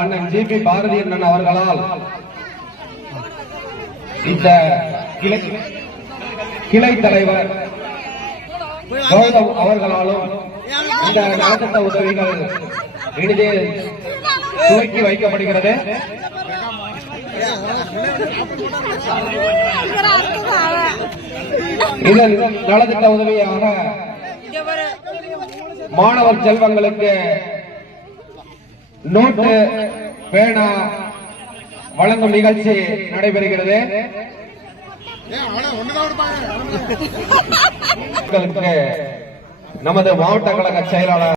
அண்ணன் ஜி.பி. பாரதி அண்ணன் அவர்களால் இந்த கிளை தலைவர் கௌதம் அவர்களாலும் இந்த நலத்திட்ட உதவிகள் இனிதே துவக்கி வைக்கப்படுகிறது. இதன் நலத்திட்ட உதவியாக மாணவர் செல்வங்களுக்கு நோட்டு பேனா வழங்கும் நிகழ்ச்சி நடைபெறுகிறது. நமது மாவட்ட கழக செயலாளர்